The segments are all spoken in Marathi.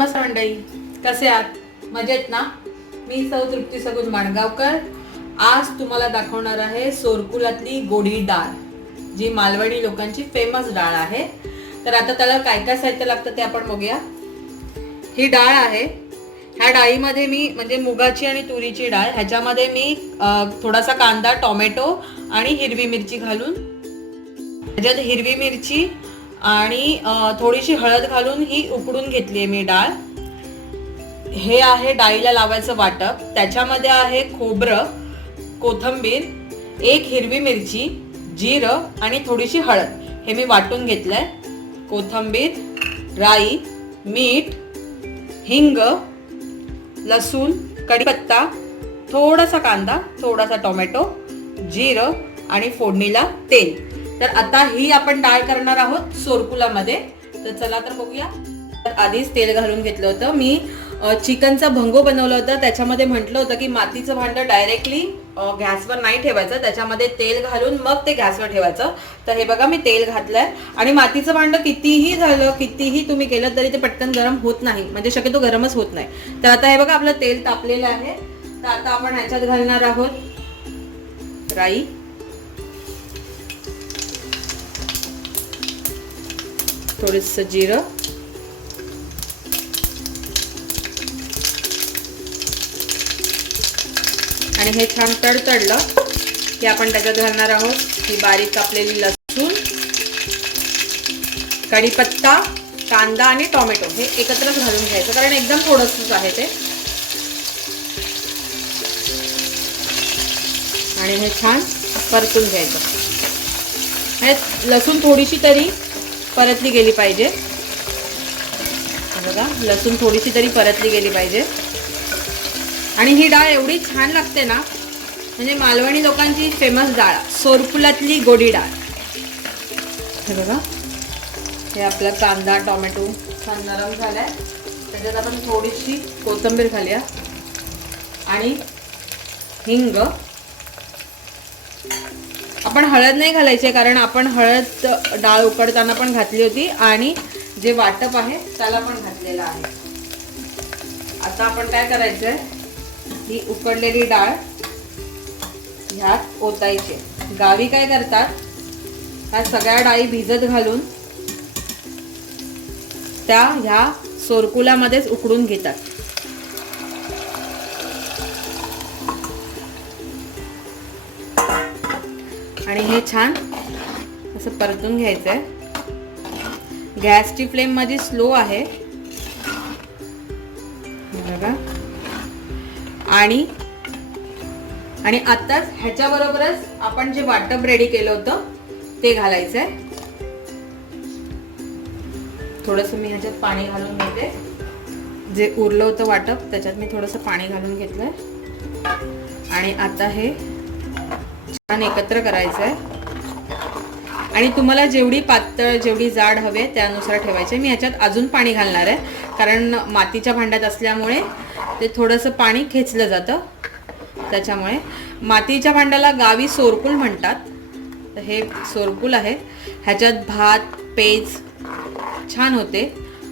नमस्कार मंडळी, कसे आहात? मजेत ना? मी सौ तृप्ती सगुण माणगावकर आज तुम्हाला दाखवणार आहे सोरकुलातली गोडी डाळ, जी मालवणी लोकांची फेमस डाळ आहे. तर आता त्याला काय काय साहित्य लागतं ते आपण बघूया. ही डाळ आहे. ह्या डाळीमध्ये मी म्हणजे मुगाची आणि तुरीची डाळ, ह्याच्यामध्ये मी थोडासा कांदा, टोमॅटो आणि हिरवी मिरची घालून, ह्याच्यात हिरवी मिरची आणि थोडीशी हळद घालून ही उकडून घेतली आहे मी डाळ. हे आहे डाळीला लावायचं वाटप. त्याच्यामध्ये आहे खोबरं, कोथिंबीर, एक हिरवी मिरची, जिरं आणि थोडीशी हळद. हे मी वाटून घेतलंय. कोथिंबीर, राई, मीठ, हिंग, लसूण, कढीपत्ता, थोडासा कांदा, थोडासा टोमॅटो, जिरं आणि फोडणीला तेल. तर आता ही आपण डाळ करणार आहोत सोरकुलामध्ये. तर चला तर बघूया. तर आधीच तेल घालून घेतलं होतं मी. चिकनचा भंगो बनवला होता. त्याच्यामध्ये म्हटलं होतं की मातीचं भांडं डायरेक्टली गॅसवर नाही ठेवायचं, त्याच्यामध्ये तेल घालून मग ते गॅसवर ठेवायचं. तर हे बघा मी तेल घातलंय. आणि मातीचं भांडं कितीही झालं, कितीही तुम्ही केलं तरी ते पटकन गरम होत नाही, म्हणजे शक्यतो गरमच होत नाही. तर आता हे बघा आपलं तेल तापलेलं आहे. तर आता आपण ह्याच्यात घालणार आहोत राई, थोडंसं जिरं, आणि हे छान तडतडलं की आपण त्याच्यात घालणार आहोत ही बारीक कापलेली लसूण, कढीपत्ता, कांदा आणि टोमॅटो. हे एकत्रच घालून घ्यायचं कारण एकदम थोडंसंच आहे ते. आणि हे छान परतून घ्यायचं. हे लसूण थोडीशी तरी परतली गेली पाहिजे. बघा लसूण थोडीशी तरी परतली गेली पाहिजे. आणि ही डाळ एवढी छान लागते ना, म्हणजे मालवणी लोकांची फेमस डाळ, सोरकुलातली गोडी डाळ. हे बघा हे आपला कांदा, टोमॅटो छान नरम झालाय. त्याच्यात आपण थोडीशी कोथिंबीर घालूया आणि हिंग. आपण हळद नाही घालायची कारण आपण हळद डाळ उकडताना पण घातली होती आणि जे वाटप आहे त्याला पण घातलेलं आहे. आता आपण काय करायचंय, ही उकडलेली डाळ ह्यात ओतायची. गावी काय करतात, ह्या सगळ्या डाळी भिजत घालून त्या ह्या सोरकुलामध्येच उकडून घेतात. आणि हे छान असं परतून घ्यायचंय. गॅसची फ्लेम माझी स्लो आहे बघा. आणि आताच ह्याच्याबरोबरच आपण जे वाटप रेडी केलं होतं ते घालायचंय. थोडंसं मी ह्याच्यात पाणी घालून घेते. जे उरलं होतं वाटप त्याच्यात मी थोडंसं पाणी घालून घेतलंय. आणि आता हे छान एकत्र करायचंय. आणि तुम्हाला जेवढी पातळ जेवढी जाड हवे त्यानुसार ठेवायचे. मी ह्याच्यात अजून पाणी घालणार आहे कारण मातीच्या भांड्यात असल्यामुळे ते थोडंसं पाणी खेचलं जातं. त्याच्यामुळे मातीच्या भांड्याला गावी सोरकुल म्हणतात. तर हे सोरकुल आहे. ह्याच्यात भात, पेज छान होते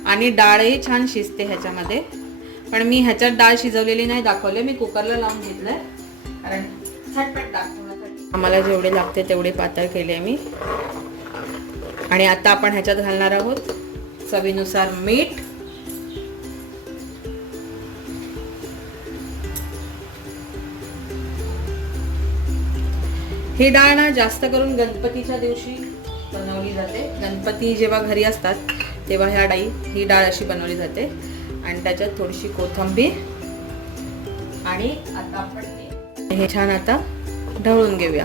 आणि डाळही छान शिजते ह्याच्यामध्ये. पण मी ह्याच्यात डाळ शिजवलेली नाही दाखवले, मी कुकरला लावून घेतलंय कारण झटपट दाखवण्यासाठी. आम्हाला जेवढे लागते तेवढे पातळ केले मी. आणि आता आपण ह्याच्यात घालणार आहोत चवीनुसार मीठ, ही डाळ ना जास्त करून गणपतीच्या दिवशी बनवली जाते. गणपती जेव्हा घरी असतात तेव्हा ही डाळ अशी बनवली जाते. आणि त्याच्यात थोडीशी कोथिंबीर. आणि आता आपण हे छान आता ढवळून घेऊया.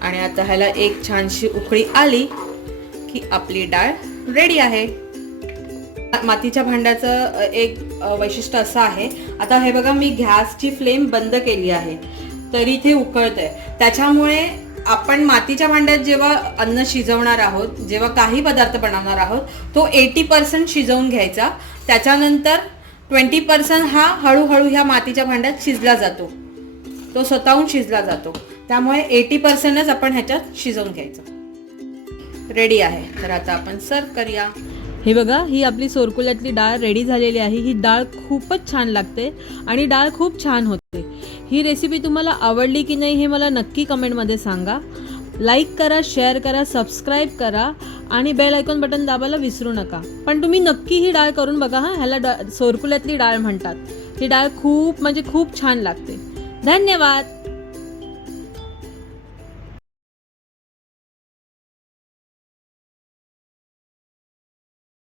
आणि आता ह्याला एक छानशी उकळी आली की आपली डाळ रेडी आहे. मातीच्या भांड्याचं एक वैशिष्ट्य असं आहे, आता हे बघा मी गॅसची फ्लेम बंद केली आहे तरी ते उकळतंय. त्याच्यामुळे आपण मातीच्या भांड्यात जेव्हा अन्न शिजवणार आहोत, जेव्हा काही पदार्थ बनवणार आहोत, तो 80% शिजवून घ्यायचा. त्याच्यानंतर 20% हा हळूहळू ह्या मातीच्या भांड्यात शिजला जातो, तो स्वतःहून शिजला जातो. त्यामुळे 80%च आपण ह्याच्यात शिजवून घ्यायचं. रेडी आहे. तर आता आपण सर्व करूया. हे बघा, ही आपली सोरकुल्यातली डाळ रेडी झालेली आहे. ही डाळ खूपच छान लागते आणि डाळ खूप छान होते. ही रेसिपी तुम्हाला आवडली की नाही हे मला नक्की कमेंटमध्ये सांगा. लाईक करा, शेअर करा, सबस्क्राईब करा आणि बेल आयकॉन बटन दाबायला विसरू नका. पण तुम्ही नक्की ही डाळ करून बघा हां. ह्याला सोरकुल्यातली डाळ म्हणतात. ही डाळ खूप म्हणजे खूप छान लागते. धन्यवाद.